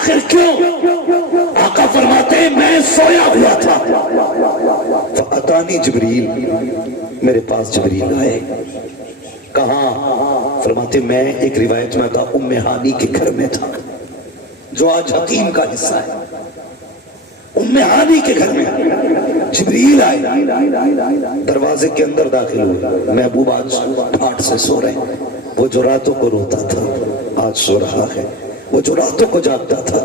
آخر کیوں؟ آقا فرماتے ہیں میں سویا ہوا تھا، فَأَتَانِي جبریل، میرے پاس جبریل آئے. کہاں؟ فرماتے میں ایک روایت میں تھا ام ہانی کے گھر میں تھا، جو آج حکیم کا حصہ ہے. ام ہانی کے گھر میں جبریل آئے، دروازے کے اندر داخل ہوئے. محبوب آج ٹھاٹ سے سو رہے ہیں. وہ جو راتوں کو روتا تھا آج سو رہا ہے، وہ جو راتوں کو جاگتا تھا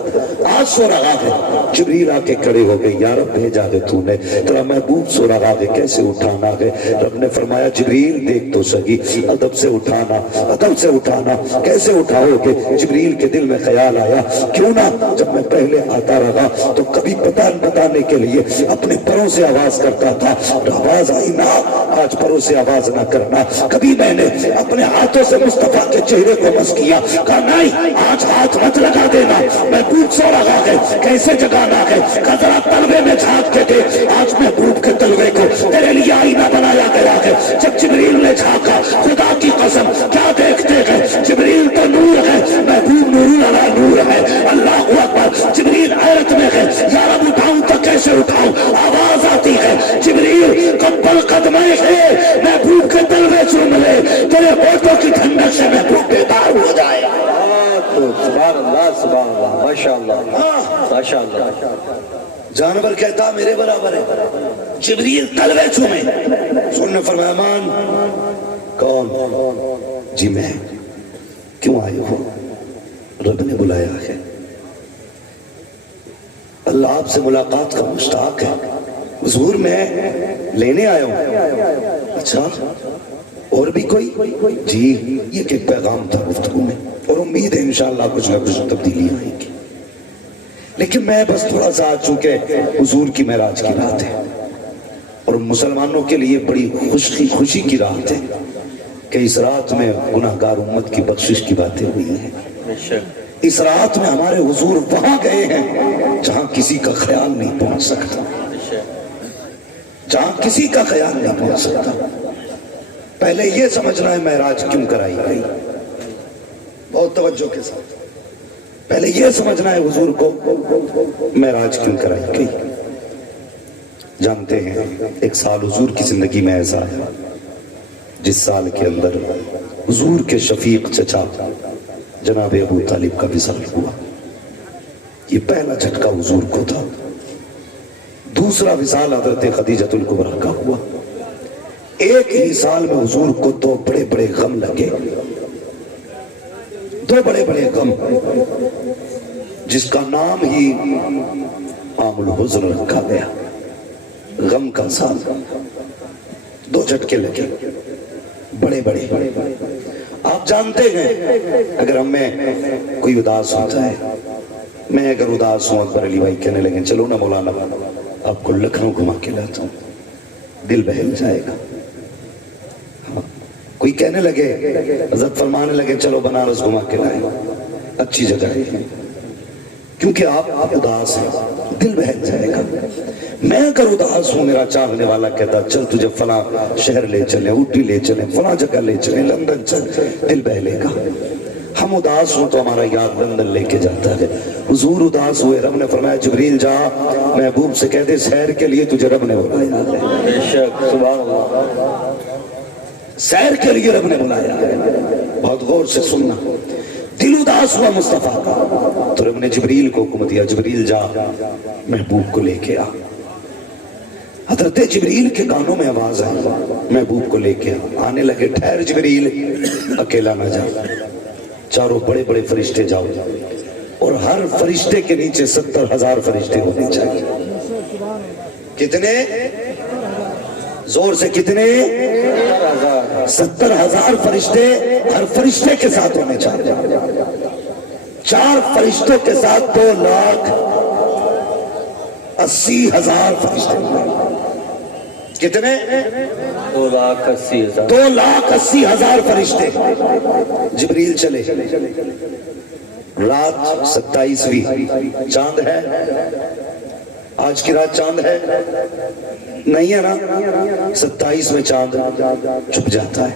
آج سو رہا ہے. جبریل آ کے کھڑے ہو گئے، یا رب بھیجا ہے تو نے، تیرا محبوب سو رہا ہے، کیسے اٹھانا ہے؟ رب نے فرمایا جبریل دیکھ تو سہی، ادب سے اٹھانا، ادب سے اٹھانا. کیسے اٹھاؤ گے؟ جبریل کے دل میں خیال آیا کیوں نہ جب میں پہلے آتا رہا تو کبھی بتانے کے لیے اپنے پروں سے آواز کرتا تھا، آواز آئی نہ، آج پروں سے آواز نہ کرنا. کبھی میں نے اپنے ہاتھوں سے مصطفیٰ کے چہرے کو مس کیا، کہا نہیں آج ہاتھ مت لگا دینا، محبوب سو رہا ہے، کیسے جگانا ہے؟ کہا ذرا تلوے میں جھانک کے دے، آج محبوب کے تلوے کو تیرے لیے آئینہ بنایا گیا ہے. جب جبریل نے جھانکا، خدا کی قسم کیا دیکھتے ہیں؟ جبریل تو نور ہے، محبوب نور علی نور ہے. اللہ اکبر. جبریل حیرت میں ہے، یا رب اٹھاؤں تو کیسے اٹھاؤں؟ آواز آتی ہے جبریل کمبل قدمے ہے، محبوب کے تلوے چوم لے، تیرے ہوٹوں کی ٹھنڈک سے محبوب بیدار ہو جائے. سبحان اللہ سبحان اللہ، ماشاءاللہ ماشاءاللہ. جانور کہتا میرے برابر ہے، جبریل تلوے چومے. سننے فرمایا مان کون؟ جی میں. کیوں آئے ہو؟ رب نے بلایا ہے، اللہ آپ سے ملاقات کا مشتاق ہے. حضور میں لینے آیا ہوں. اچھا اور بھی کوئی؟ جی یہ کہ پیغام تھا گفتگو میں، اور امید ہے انشاءاللہ کچھ نہ کچھ تبدیلی آئے گی. لیکن میں بس تھوڑا سا چونکہ حضور کی معراج کی رات ہے اور مسلمانوں کے لیے بڑی خوشی کی رات ہے کہ اس رات میں گناہگار امت کی بخشش کی باتیں ہوئی ہیں. اس رات میں ہمارے حضور وہاں گئے ہیں جہاں کسی کا خیال نہیں پہنچ سکتا، جہاں کسی کا خیال نہیں پہنچ سکتا. پہلے یہ سمجھنا ہے معراج کیوں کرائی گئی، بہت توجہ کے ساتھ. پہلے یہ سمجھنا ہے حضور کو معراج کیوں کرائی گئی. جانتے ہیں ایک سال حضور کی زندگی میں ایسا ہے جس سال کے اندر حضور کے شفیق چچا جناب ابو طالب کا وصال ہوا. یہ پہلا جھٹکا حضور کو تھا. دوسرا وصال حضرت خدیجہ الکبریٰ کا ہوا. ایک ہی سال میں حضور کو دو بڑے بڑے غم لگے، دو بڑے بڑے غم جس کا نام ہی عام الحزن رکھا گیا. غم کا سال، دو جھٹکے لگے بڑے بڑے. آپ جانتے ہیں اگر ہم میں کوئی اداس ہوتا ہے، میں اگر اداس ہوں، اکبر علی بھائی کہنے لگے چلو نا مولانا آپ کو لکھنؤ گھما کے لاتا ہوں، دل بہل جائے گا. کوئی کہنے لگے، حضرت فرمانے لگے چلو بنارس گھما کے لائیں، اچھی جگہ ہے، کیونکہ آپ اداس ہیں، دل بہل جائے گا. میں اگر اداس ہوں، میرا چاہنے والا کہتا چل تجھے فلاں شہر لے چلیں، اوٹی لے چلیں، فلاں جگہ لے چلیں، لندن چل، دل بہلے گا. ہم اداس ہوں تو ہمارا یاد لندن لے کے جاتا ہے. حضور اداس ہوئے، رب نے فرمایا جبریل جا محبوب سے کہہ دے سیر کے لیے تجھے رب نے بلایا ہے. بے شک سبحان اللہ، سیر کے لیے رب نے بلایا ہے. بہت غور سے سننا. دل اداس ہوا مصطفیٰ کا تو رب نے جبریل کو حکم دیا جبریل جا محبوب کو لے کے آ. حضرت جبریل کے کانوں میں آواز آئی محبوب کو لے کے آنے لگے. ٹھہر جبریل، اکیلا نہ جا، چاروں بڑے بڑے فرشتے جاؤ، اور ہر فرشتے کے نیچے 70,000 فرشتے ہونے چاہیے. کتنے؟ زور سے کتنے؟ 70,000 فرشتے ہر فرشتے کے ساتھ ہونے چاہیے. 4 فرشتوں کے ساتھ 2,80,000 فرشتے. کتنے؟ 2,80,000. 2,80,000 فرشتے. جبریل چلے. رات 27ویں، چاند ہے؟ آج کی رات چاند ہے؟ نہیں ہے نا. 27 میں چاند چھپ جاتا ہے.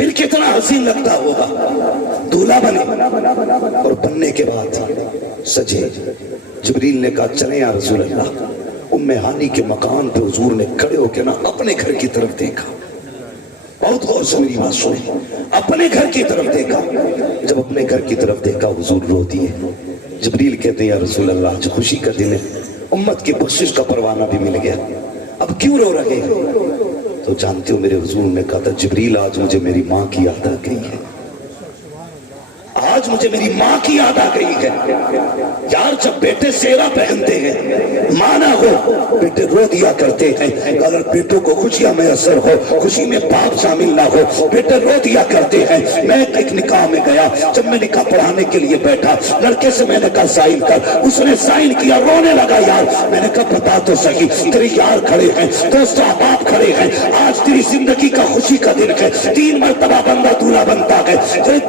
پھر کتنا حسین لگتا ہوگا. دولہا بنے اور بننے کے بعد سجے. جبریل نے کہا چلیں یا رسول اللہ. ام ہانی کے مکان پہ حضور نے کھڑے ہو کے نا اپنے گھر کی طرف دیکھا. بہت غور سے میری بات سنیں. اپنے گھر کی طرف دیکھا. جب اپنے گھر کی طرف دیکھا حضور رو دیے. جبریل کہتے ہیں یا رسول اللہ آج خوشی کا دن ہے, امت کی بخشش کا پروانہ بھی مل گیا, اب کیوں رو رہے ہیں؟ تو جانتے ہو میرے حضور نے کہا تھا جبریل آج مجھے میری ماں کی یاد آ گئی ہے. آج مجھے میری ماں کی یاد آ گئی ہے. یار جب بیٹے سیرا پہنتے ہیں ماں نہ ہو بیٹے رو دیا کرتے ہیں. اگر بیٹوں کو خوشیاں میسر ہو خوشی میں باپ شامل نہ ہو بیٹے رو دیا کرتے ہیں. میں ایک نکاح میں گیا, جب میں نکاح پڑھانے کے لیے بیٹھا لڑکے سے میں نے کہا سائن کر, اس نے سائن کیا, رونے لگا. یار میں نے کہا بتا تو صحیح تیرے یار کھڑے ہیں, دوست احباب کھڑے ہیں, آج تیری زندگی کا خوشی کا دن ہے. 3 مرتبہ بندہ دولہا بنتا ہے.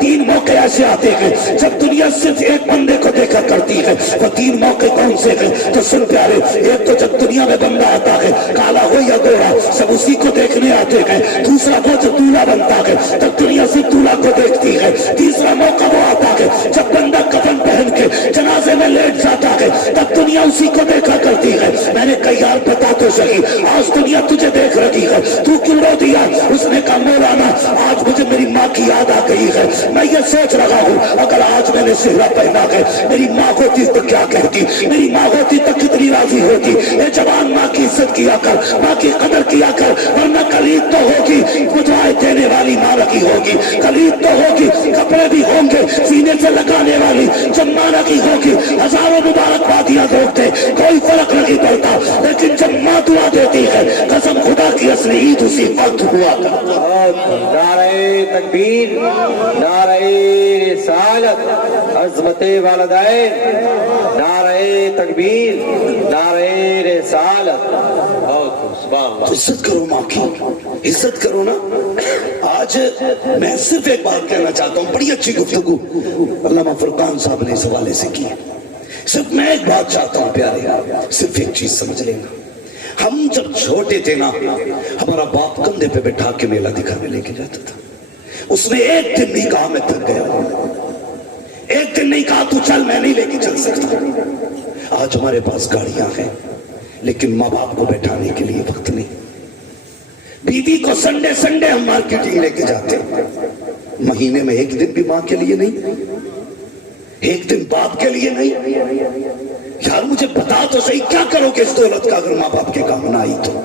3 موقع ایسے آتے ہیں جب دنیا صرف ایک بندے کو دیکھا کرتی ہے. وہ 3 موقع کون سے ہیں تو سن پیارے. ایک تو جب دنیا میں بندہ آتا ہے کالا ہو یا گورا سب اسی کو دیکھنے آتے ہیں. دوسرا وہ جب دولہا بنتا ہے تب دنیا صرف دولہا کو دیکھتی ہے. تیسرا موقع وہ آتا ہے جب بندہ کفن پہن کے جنازے میں لیٹ جاتا ہے تب دنیا اسی کو دیکھا کرتی ہے. میں نے کہا یار بتا تو صحیح آج دنیا تجھے دیکھ رہی ہے تو کیوں رو دیا؟ اس نے کہا مولانا آج مجھے میری ماں کی یاد آ گئی ہے. میں یہ سوچ رہا ہوں اگر آج میں نے سہرا پہنا ہے میری ماں ہوتی تو کیا کہتی, میری ماں ہوتی تو کتنی راضی ہوتی. اے جوان ماں کی عزت کیا کر, ماں کی قدر کیا کر, ورنہ کلید تو ہوگی دعائیں دینے والی ماں لگی ہوگی, کلید تو ہوگی کپڑے بھی ہوں گے سینے سے لگانے والی جب ماں لگی ہوگی. ہزاروں مبارکبادیاں روکتے کوئی فرق نہیں پڑتا, لیکن جب ماں دعا دیتی ہے قسم خدا کی اصلی عید اسی وقت ہوا کرتا. نعرہ تکبیر, نعرہ رسالت, عظمت والدین, نعرہ تکبیر, نعرہ رسالت. سبحان اللہ. عزت کرو ماں کی, عزت کرو نا. آج میں صرف ایک بات کہنا چاہتا ہوں, بڑی اچھی گفتگو علامہ فرقان صاحب نے اس حوالے سے کی. صرف میں ایک بات چاہتا ہوں پیارے, صرف ایک چیز سمجھ لینا. ہم جب چھوٹے تھے نا ہمارا باپ کندھے پہ بٹھا کے میلہ دکھانے لے کے جاتا تھا. اس نے ایک دن نہیں کہا میں تھک گیا, ایک دن نہیں کہا تو چل میں نہیں لے کے چل سکتا. آج ہمارے پاس گاڑیاں ہیں لیکن ماں باپ کو بیٹھانے کے لیے وقت نہیں. بیوی کو سنڈے سنڈے ہم مارکیٹنگ لے کے جاتے, مہینے میں ایک دن بھی ماں کے لیے نہیں, ایک دن باپ کے لیے نہیں. یار مجھے بتا تو صحیح کیا کرو گے اس دولت کا اگر ماں باپ کے کام نہ آئی تو؟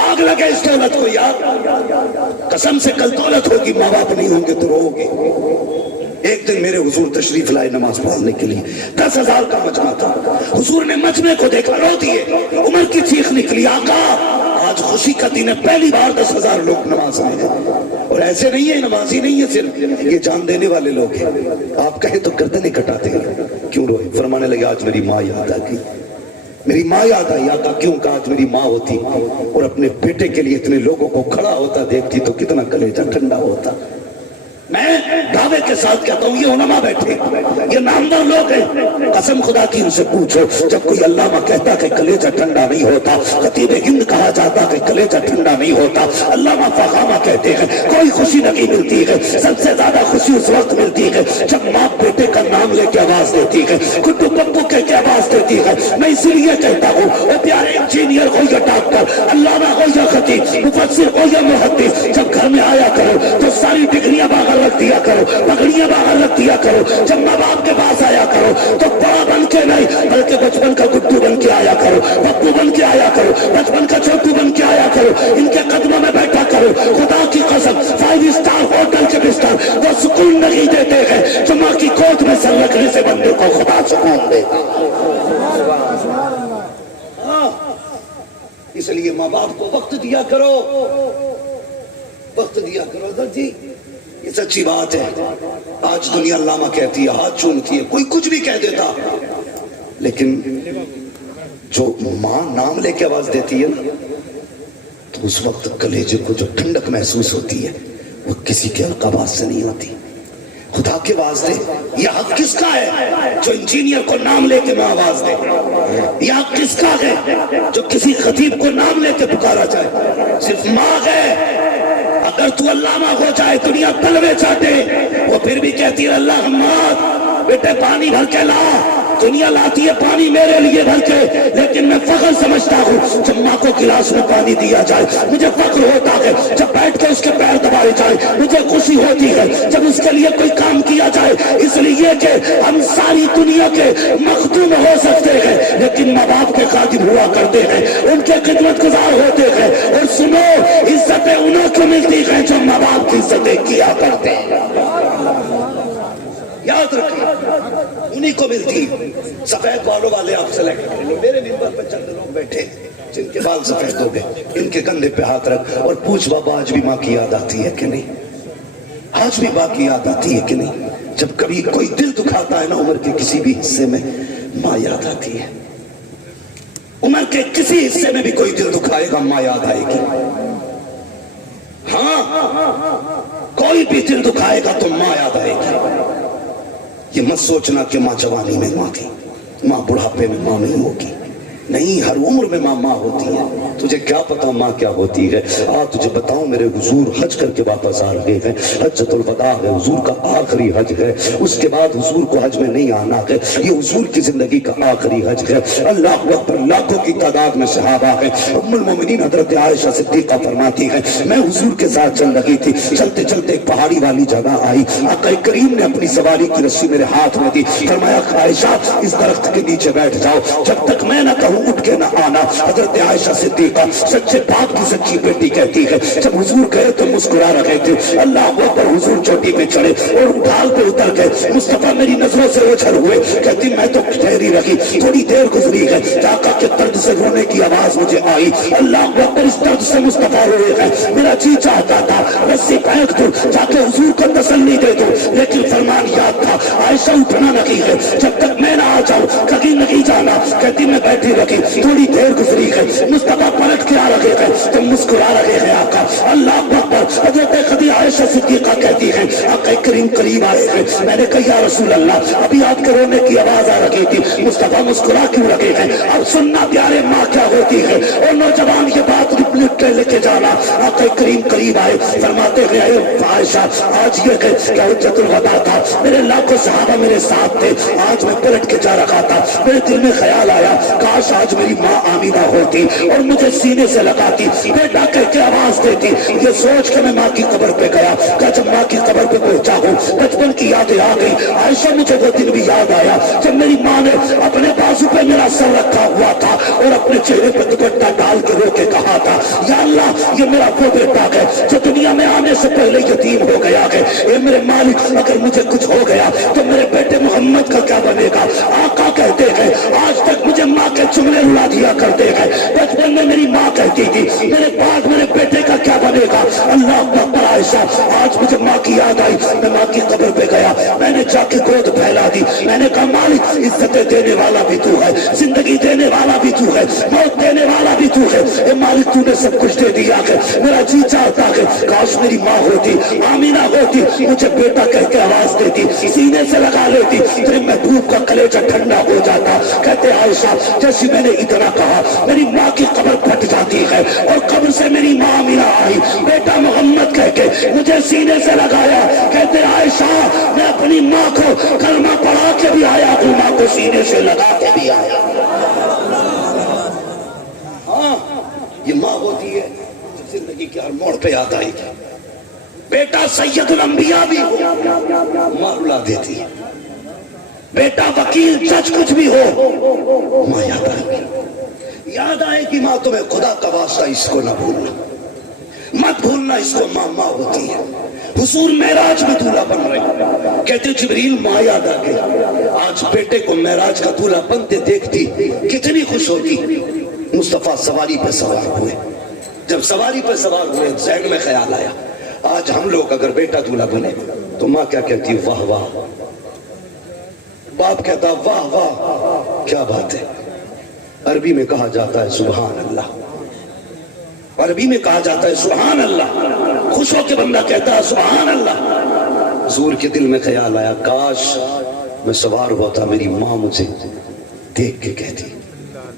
آگ لگے اس دولت کو یار, قسم سے کل دولت ہوگی ماں باپ نہیں ہوں گے تو رو گے. ایک دن میرے حضور تشریف لائے نماز پڑھنے کے لیے, 10,000 کا مجمع تھا. حضور نے مجمع کو دیکھا رو دیے. عمر کی چیخ نکلی آقا آج خوشی کا دن ہے, پہلی بار 10,000 لوگ نماز آئے ہیں. اور ایسے نہیں ہے نمازی نہیں ہے صرف, یہ جان دینے والے لوگ ہیں. آپ کہیں تو گردنیں کٹاتے ہیں. کیوں روئے؟ فرمانے لگے آج میری ماں یاد آ گئی, میری ماں یاد آئی. آقا کیوں؟ کہا آج میری ماں ہوتی اور اپنے بیٹے کے لیے اتنے لوگوں کو کھڑا ہوتا دیکھتی تو کتنا کلیجہ ٹھنڈا ہوتا. میں دعوے کے ساتھ کہتا ہوں یہ علماء بیٹھے یہ نامور لوگ ہیں, قسم خدا کی ان سے پوچھو جب کوئی علامہ کہتا کہ کلیجہ ٹھنڈا نہیں ہوتا, خطیب ہند کہا جاتا کہ کلیجہ ٹھنڈا نہیں ہوتا, علامہ فخامہ کہتے ہیں کوئی خوشی نہیں ملتی ہے. سب سے زیادہ خوشی اس وقت ملتی ہے جب ماں بیٹے کا نام لے کے آواز دیتی ہے, گڈو پپو کہہ کے آواز دیتی ہے. میں اسی لیے کہتا ہوں وہ پیارے انجینئر ہو یا ڈاکٹر, علامہ ہو یا خطیب, مفسر ہو یا محدث, جب گھر میں آیا کرو تو ساری ڈگریاں باہر رکھ دیا کرو, پگڑیاں باہر رکھ دیا کرو. جب ماں باپ کے پاس آیا کرو تو بڑا بن کے نہیں بلکہ بچپن کا گڈو بن کے آیا کرو, پپو بن کے آیا کرو, بچپن کا چھوٹو بن کے آیا کرو. ان کے قدموں میں بیٹھا کرو. خدا کی قسم 5 اسٹار ہوٹل کے بستر وہ سکون نہیں دیتے ہیں جو ماں کی گود میں سر رکھنے سے بندے کو خدا سکون دیتا. اس لیے ماں باپ کو وقت دیا کرو, وقت دیا کرو. حضرت جی یہ سچی بات ہے. آج دنیا علامہ کہتی ہے, ہاتھ چومتی ہے, کوئی کچھ بھی کہہ دیتا, لیکن جو ماں نام لے کے آواز دیتی ہے نا تو اس وقت کلیجے کو جو ٹھنڈک محسوس ہوتی ہے وہ کسی کے القابات سے نہیں ہوتی. خدا کے واسطے یہ حق کس کا ہے جو انجینئر کو نام لے کے میں آواز دے؟ یہ حق کس کا ہے جو کسی خطیب کو نام لے کے پکارا جائے؟ صرف ماں ہے. اگر اگر تو علامہ ہو جائے دنیا تلوے چاٹے وہ پھر بھی کہتی ہے اللہ حماد بیٹے پانی بھر کے لا. دنیا لاتی ہے پانی میرے لیے بھر کے, لیکن میں فخر سمجھتا ہوں جب ماں کو گلاس میں پانی دیا جائے مجھے فخر ہوتا ہے, جب بیٹھ کے اس کے پیر دبائے جائے مجھے خوشی ہوتی ہے, جب اس کے لیے کوئی کام کیا جائے, اس لیے کہ ہم ساری دنیا کے مخدوم ہو سکتے ہیں لیکن ماں باپ کے خادم ہوا کرتے ہیں, ان کے خدمت گزار ہوتے ہیں. اور سنو عزتیں انہوں کو ملتی ہیں جو ماں باپ کی عزتیں کیا کرتے ہیں, یاد رکھیں انہی کو ملتی. سفید بالوں والے آپ سلیکٹ کر لو, میرے ممبر پر چند لوگ بیٹھے جن کے بال سفید ہو گئے, ان کے کندھے پہ ہاتھ رکھ اور پوچھ بابا آج بھی ماں کی یاد آتی ہے کہ نہیں, آج بھی ماں کی یاد آتی ہے کہ نہیں. جب کبھی کوئی دل دکھاتا ہے نا عمر کے کسی بھی حصے میں ماں یاد آتی ہے, عمر کے کسی حصے میں بھی کوئی دل دکھائے گا ماں یاد آئے گی. ہاں کوئی بھی دل دکھائے گا تو ماں یاد آئے گی. یہ مت سوچنا کہ ماں جوانی میں ماں تھی, ماں بڑھاپے میں ماں نہیں ہوگی, نہیں, ہر عمر میں ماں ماں ہوتی ہے. تجھے کیا پتا ماں کیا ہوتی ہے؟ تجھے بتاؤں میرے حضور حج کر کے واپس آ رہے ہیں, حجۃ الوداع ہے, حضور کا آخری حج ہے, اس کے بعد حضور کو حج میں نہیں آنا ہے, یہ حضور کی زندگی کا آخری حج ہے. اللہ اکبر, لاکھوں کی تعداد میں صحابہ ہیں. ام المومنین حضرت عائشہ صدیقہ فرماتی ہے میں حضور کے ساتھ چل رہی تھی, چلتے چلتے ایک پہاڑی والی جگہ آئی, آقا کریم نے اپنی سواری کی رسی میرے ہاتھ میں دی, فرمایا عائشہ اس درخت کے نیچے بیٹھ جاؤ, جب تک میں نہ کہوں اٹھ کے نہ آنا. حضرت عائشہ صدیقہ سچے باپ کی سچی بیٹی کہتی ہے جب حضور گئے تو مسکرا رہے تھے, اللہ اکبر, حضور چوٹی پہ چڑھے اور ڈھال پہ اتر گئے, مصطفیٰ میری نظروں سے اوجھل ہوئے, کہتی میں تو ٹھہری رہی, تھوڑی دیر گزری ہے, آقا کے درد سے رونے کی آواز مجھے آئی, اللہ اکبر, اس درد سے مصطفیٰ روئے ہیں, میرا جی چاہتا تھا رسی پھینک دوں جا کے حضور کو تسلی دے دوں, لیکن فرمان یاد تھا عائشہ اٹھنا نہیں ہے جب تک میں نہ آ جاؤں, کہیں نہیں جانا. کہتی میں بیٹھی رہی, تھوڑی دیر گزری ہے, مصطفیٰ پلٹ کے آ رہے ہیں, تم مسکرا رہے ہیں آقا. اللہ اکبر, حضرت خدیجہ عائشہ صدیقہ کہتی ہیں آقا کریم قریب آئے ہیں, میں نے کہا یا رسول اللہ ابھی آپ کے رونے کی آواز آ رہی تھی, مصطفیٰ مسکرا کیوں رہے ہیں, اب سننا پیارے ماں کیا ہوتی ہے. اور نوجوان یہ بات لکھ کے لے کے جانا, آقا کریم قریب آئے, فرماتے ہیں اے عائشہ آج یہ کہ حجۃ الوداع تھا, میرے لاکھوں صحابہ میرے ساتھ تھے, آج میں پلٹ کے جا رہا تھا, میرے دل میں خیال آیا کاش آج میری ماں آمینہ ہوتی اور مجھے سینے سے لگاتی, بیٹا کہہ کے آواز دیتی. یہ سوچ کے میں ماں کی قبر پہ گیا, کہ جب ماں کی قبر پہ پہنچا ہوں بچپن کی یادیں آ گئی. عائشہ مجھے وہ دن بھی یاد آیا جب میری ماں نے اپنے بازو پہ میرا سر رکھا ہوا تھا اور اپنے چہرے پہ دوپٹہ ڈال کے رو کے کہا تھا یا اللہ یہ میرا وہ بیٹا ہے جو دنیا میں آنے سے پہلے یتیم ہو گیا ہے, اے میرے مالک اگر مجھے کچھ ہو گیا تو میرے بیٹے محمد کا کیا بنے گا. آقا کہتے ہیں آج تک مجھے ماں کے چمڑے اڑا دیا کرتے ہیں, بچپن میں میری ماں کہتی تھی میرے بعد میرے بیٹے کا کیا بنے گا. اللہ اکبر, عائشہ آج مجھے ماں کی یاد آئی, میں ماں کی قبر پہ گیا, میں نے جا کے گود پھیلا دی, میں نے کہا مالک عزتیں دینے والا بھی تو ہے, زندگی دینے والا بھی تو ہے, موت دینے والا بھی تو ہے, اے مالک تو نے سب کچھ دے دیا ہے, میرا جی چاہتا ہے کاش میری ماں ہوتی, آمینہ ہوتی, مجھے بیٹا کہہ کے آواز دیتی, سینے سے لگا لیتی, پھر محبوب کا کلیجہ ٹھنڈا ہو جاتا. کہتے عائشہ جیسی میں نے اتنا کہا میری ماں کی قبر پھٹ جاتی ہے اور قبر سے میری ماں آمینہ آئی, بیٹا محمد کہہ کے مجھے سینے سے لگایا. کہتے عائشہ میں اپنی ماں کو کلمہ پڑھا کے بھی آیا ہوں, ماں کو سینے سے لگا کے بھی آیا. ہاں یہ ماں ہوتی ہے جو زندگی کے ہر موڑ پہ یاد آئے گی. بیٹا سید الانبیاء بھی ہو ماں رلا دیتی ہے, بیٹا وکیل جج کچھ بھی ہو ماں یاد آئے گی. یاد آئے گی ماں تمہیں, خدا کا واسطہ اس کو نہ بھولنا, مت بھولنا اس کو, ماں ماں ہوتی ہے. حضور معراج میں دولہا بن رہے, کہتے جبریل ماں یاد آ گئی, آج بیٹے کو معراج کا دولہا بنتے دیکھتی کتنی خوش ہوتی. مصطفیٰ سواری پہ سوار ہوئے, جب سواری پہ سوار ہوئے ذہن میں خیال آیا آج ہم لوگ اگر بیٹا دولہا بنے تو ماں کیا کہتی واہ واہ, باپ کہتا واہ واہ کیا بات ہے. عربی میں کہا جاتا ہے سبحان اللہ, عربی میں کہا جاتا ہے سبحان اللہ, خوش ہو کے بندہ کہتا ہے سبحان اللہ. حضور کے دل میں خیال آیا کاش میں سوار ہوتا, میری ماں مجھے دیکھ کے کہتی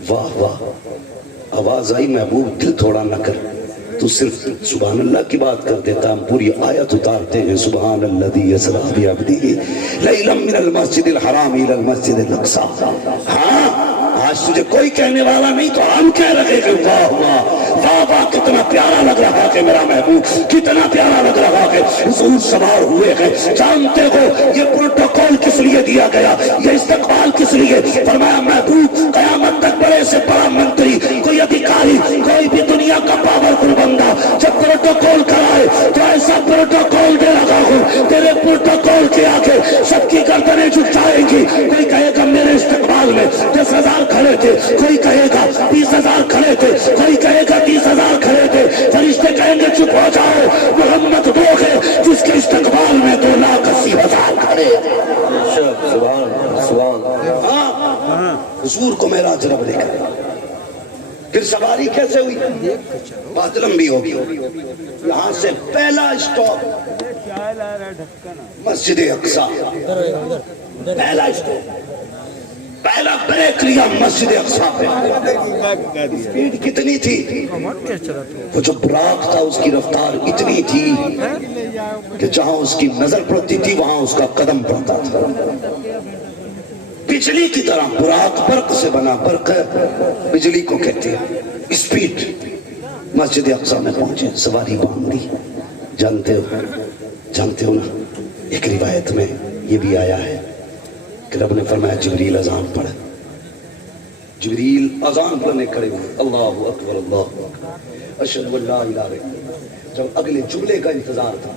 واہ واہ. آواز آئی محبوب دل تھوڑا نہ کر, تو صرف سبحان اللہ کی بات کر دیتا، ہم پوری آیت اتارتے ہیں، سبحان الذی اسری بعبدہ لیلا من المسجد الحرام الی المسجد الاقصی۔ ہاں آج تجھے کوئی کہنے والا نہیں تو ہم کہہ رہے ہیں واہ واہ واہ واہ، کتنا پیارا لگ رہا ہے میرا محبوب، کتنا پیارا لگ رہا ہے، حضور سوار ہوئے ہیں۔ جانتے ہو یہ پروٹوکول کس لیے دیا گیا، یہ استقبال کس لیے؟ فرمایا محبوب قیامت تک بڑے سے بڑا منتری، کوئی ادھیکاری، کوئی بھی دنیا کا پاورفل بندہ جب پروٹوکول کرائے تو ایسا پروٹوکول دے رہا ہوں تیرے پروٹوکول کے آگے سب کی گردنیں جھک جائیں گی۔ کوئی کہے گا میرے استقبال میں 10,000 کھڑے تھے، کوئی کہے گا 20,000 کھڑے تھے، کوئی کہے گا 30,000 کھڑے تھے۔ فرشتے کہیں گے چپ ہو جاؤ، محمد وہ ہے جس کے استقبال میں 2,80,000 کھڑے تھے۔ حضور کو معراج رب لے کر پھر سواری کیسے ہوئی؟ بات لمبی ہوگی۔ یہاں سے پہلا اسٹاپ مسجد اقصی، پہلا اسٹاپ، پہلا بریک لیا مسجد اقصی پہ۔ سپیڈ کتنی تھی؟ وہ جو براق تھا اس کی رفتار اتنی تھی کہ جہاں اس کی نظر پڑتی تھی وہاں اس کا قدم پڑتا تھا۔ بجلی کی طرح براق برق سے بنا، برق بجلی کو کہتے ہیں۔ اسپیڈ مسجد اقصی میں پہنچے، سواری باندھ دی۔ جانتے ہو نا، ایک روایت میں یہ بھی آیا ہے کہ رب نے فرمایا جبریل اذان پڑھ۔ جبریل اذان پڑھنے کھڑے ہوئے، اللہ اکبر اللہ اکبر اشہد ان لا الہ الا اللہ۔ جب اگلے جملے کا انتظار تھا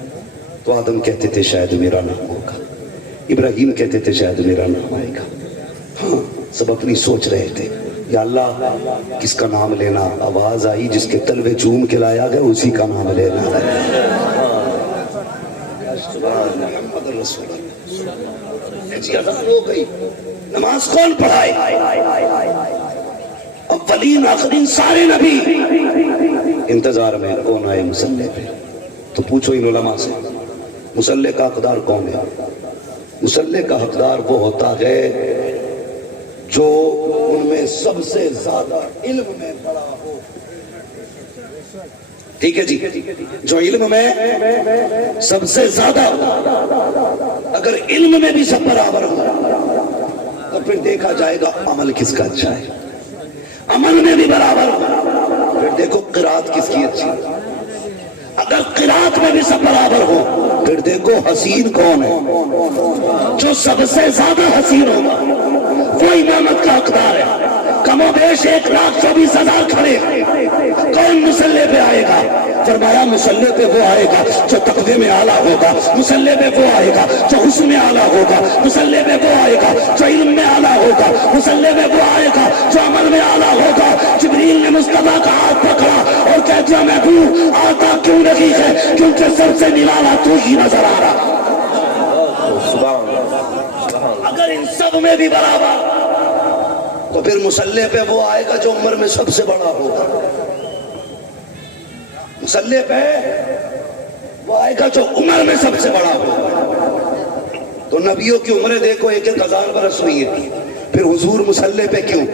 تو آدم کہتے تھے شاید میرا نام ہوگا، ابراہیم کہتے تھے شاید میرا نام آئے گا۔ ہاں سب اپنی سوچ رہے تھے، یا اللہ کس کا نام لینا؟ آواز آئی جس کے تلوے چوم کے لایا گیا اسی کا نام لینا ہے۔ محمد رسول اللہ جی اذان ہو گئی۔ نماز کون پڑھائے؟ اولین آخرین سارے نبی انتظار میں کون آئے مصلی پہ؟ تو پوچھو ان علماء سے مصلی کا حقدار کون ہے؟ مصلی کا حقدار وہ ہوتا ہے جو ان میں سب سے زیادہ علم میں بڑا ہو۔ ٹھیک ہے جی، جو علم میں سب سے زیادہ ہو۔ اگر علم میں بھی سب برابر ہو تو پھر دیکھا جائے گا عمل کس کا اچھا ہے۔ عمل میں بھی برابر ہو پھر دیکھو قرات کس کی اچھی ہے۔ اگر قرات میں بھی سب برابر ہو پھر دیکھو حسین کون ہے۔ جو سب سے زیادہ حسین ہوگا وہ امامت کا حقدار ہے۔ کم و بیش 1,24,000 کھڑے، کون مصلی پہ آئے گا؟ فرمایا مصلی پہ وہ آئے گا جو تقوی میں اعلیٰ ہوگا، مصلی پہ وہ آئے گا جو حسن میں اعلیٰ ہوگا، مصلی پہ وہ آئے گا جو علم میں اعلیٰ ہوگا، مصلی پہ وہ آئے گا جو عمل میں اعلیٰ ہوگا۔ جبریل نے مصطفیٰ کا ہاتھ پکڑا اور کہہ دیا محبوب آتا کیوں نہیں ہے؟ کیونکہ سب سے نرالا تو ہی نظر آ رہا۔ اگر ان سب میں بھی برابر تو پھر مصلی پہ وہ آئے گا جو عمر میں سب سے بڑا ہوگا۔ مصلی پہ وہ آئے گا جو عمر میں سب سے بڑا ہوگا۔ تو نبیوں کی عمریں دیکھو 1,000 برس ہوئی ہے، پھر حضور مصلی پہ کیوں؟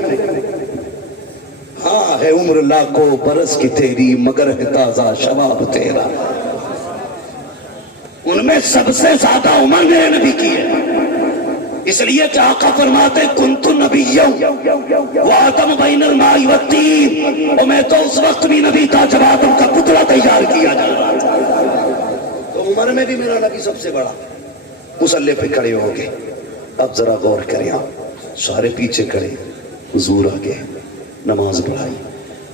ہاں ہے عمر لاکھوں برس کی تیری مگر ہے تازہ شباب تیرا۔ ان میں سب سے زیادہ عمر میرے نبی کی ہے، اس لیے کہ آقا فرماتے کنت نبیّا وآدم بین الماء والطین، اور میں تو اس وقت بھی نبی تھا جب آدم کا پتلا تیار کیا جا رہا تھا۔ تو عمر میں بھی میرا نبی سب سے بڑا۔ مصلی پہ کھڑے ہو گئے، اب ذرا غور کریں، آپ سارے پیچھے کھڑے، حضور آگے نماز پڑھائی۔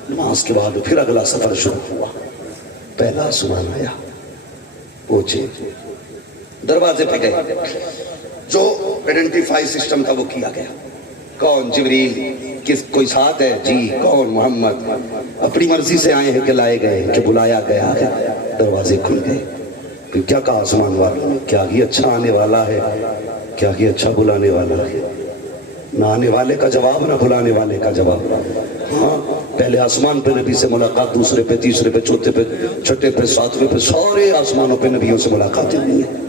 نماز کے بعد پھر اگلا سفر شروع ہوا۔ پہلا آسمان آیا، پہنچے، دروازے پہ گئے، جو آئیڈینٹیفائی سسٹم تھا وہ کیا گیا۔ کون؟ جبریل۔ کس کوئی ساتھ ہے؟ جی۔ کون؟ محمد۔ اپنی مرضی سے آئے ہیں کہ لائے گئے کہ بلایا گیا ہے؟ دروازے کھل گئے۔ پھر کیا کہا آسمان والوں نے؟ کیا ہی اچھا آنے والا ہے، کیا ہی اچھا بلانے والا ہے۔ نہ آنے والے کا جواب نہ بلانے والے کا جواب۔ ہاں پہلے آسمان پہ نبی سے ملاقات، دوسرے پہ، تیسرے پہ، چوتھے پہ، چھٹے پہ، ساتویں پہ، سارے آسمانوں پہ نبیوں سے ملاقاتیں ہوئی ہیں۔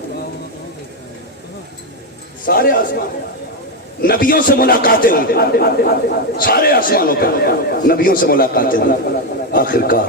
سارے آسمان نبیوں سے ملاقاتیں ہوئی، سارے آسمانوں پہ نبیوں سے ملاقاتیں ہوئی۔ آخر کار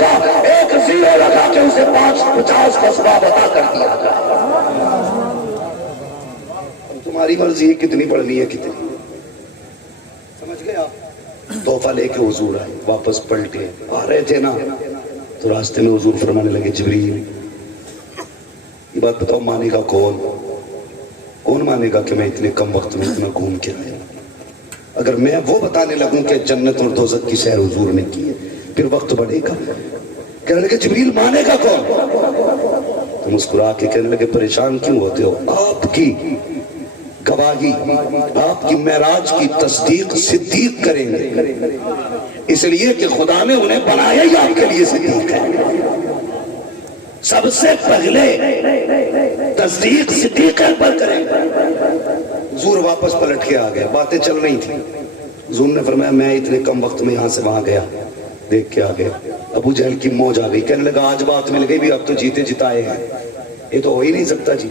کا ایک زیرو لگا کے اسے 50 کا ثواب عطا کر دیا جائے. تمہاری مرضی ہے کتنی پڑھنی ہے کتنی. سمجھ گئے آپ؟ تحفہ لے کے حضور آئے, واپس پلٹ کے آ رہے تھے نا تو راستے میں حضور فرمانے لگے جبریل یہ بات بتاؤ مانے گا کون مانے گا کہ میں اتنے کم وقت میں اتنا گھوم کے آیا؟ اگر میں وہ بتانے لگوں کہ جنت اور دوزخ کی سیر حضور نے کی ہے پھر وقت بڑھے گا. کہنے لگے جبریل مانے گا کون؟ تو مسکرا کے کہنے لگے پریشان کیوں ہوتے ہو؟ آپ کی گواہی, آپ کی معراج کی تصدیق صدیق کریں گے, اس لیے کہ خدا نے انہیں بنایا ہی آپ کے لیے صدیق ہے. سب سے پہلے تصدیق صدیق پر کریں گے. حضور واپس پلٹ کے آ گئے, باتیں چل رہی تھی. حضور نے فرمایا میں اتنے کم وقت میں یہاں سے وہاں گیا, دیکھ کے آ گیا. ابو جہل کی موج آ گئی, کہنے لگا آج بات مل گئی بھی, اب تو جیتے جتائے ہیں. یہ تو ہو ہی نہیں سکتا جی.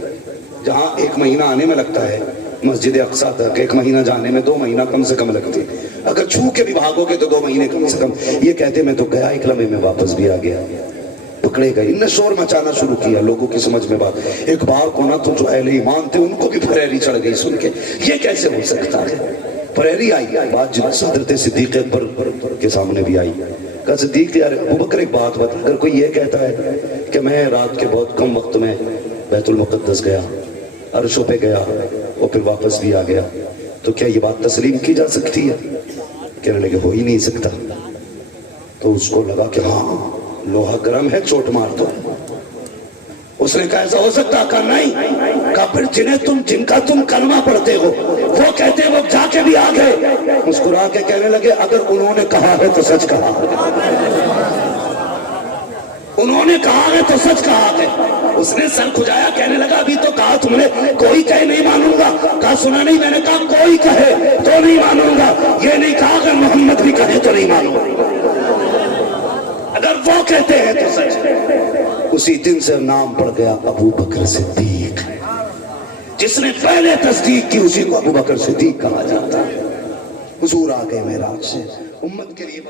جہاں 1 مہینہ آنے میں لگتا ہے مسجد اقصیٰ تک, 1 مہینہ جانے میں 2 مہینہ کم سے کم لگتے, اگر چھو کے بھی بھاگو گے تو 2 مہینے کم سے کم. یہ کہتے میں تو گیا 1 لمحے میں واپس بھی آ گیا. پکڑے گئے, انہیں شور مچانا شروع کیا, لوگوں کی سمجھ میں بات. ایک بار کو نا تو جو اہل ایمان تھے ان کو بھی پھریری چڑھ گئی سن کے, یہ کیسے ہو سکتا ہے. پھریری آئی, بات جب حضرت صدیق اکبر کے سامنے بھی آئی. کہا صدیق یار ابوبکر ایک بات بتا, اگر کوئی یہ کہتا ہے کہ میں رات کے بہت کم وقت میں بیت المقدس گیا, عرشوں پہ گیا اور پھر واپس بھی آ گیا, تو کیا یہ بات تسلیم کی جا سکتی ہے؟ کہنے لگے ہو ہی نہیں سکتا. تو اس کو لگا کہ ہاں لوہا گرم ہے, چوٹ مار دو. اس نے کہا ایسا ہو سکتا؟ کہا نہیں. کہا پھر جن کا تم کلمہ پڑھتے ہو وہ کہتے ہیں وہ جا کے بھی آ گئے. مسکرا کے کہنے لگے اگر انہوں نے کہا ہے تو سچ کہا, انہوں نے کہا ہے تو سچ کہا ہے. اس نے سر کھجایا, کہنے لگا ابھی تو کہا تم نے کوئی کہے نہیں مانوں گا. کہا سنا نہیں, میں نے کہا کوئی کہے تو نہیں مانوں گا, یہ نہیں کہا اگر محمد بھی کہے تو نہیں مانوں گا. اگر وہ کہتے ہیں تو سچ. اسی دن سے نام پڑ گیا ابو بکر صدیق. جس نے پہلے تصدیق کی اسی کو ابو بکر صدیق کہا جاتا ہے. حضور آ گئے معراج سے, امت کے لیے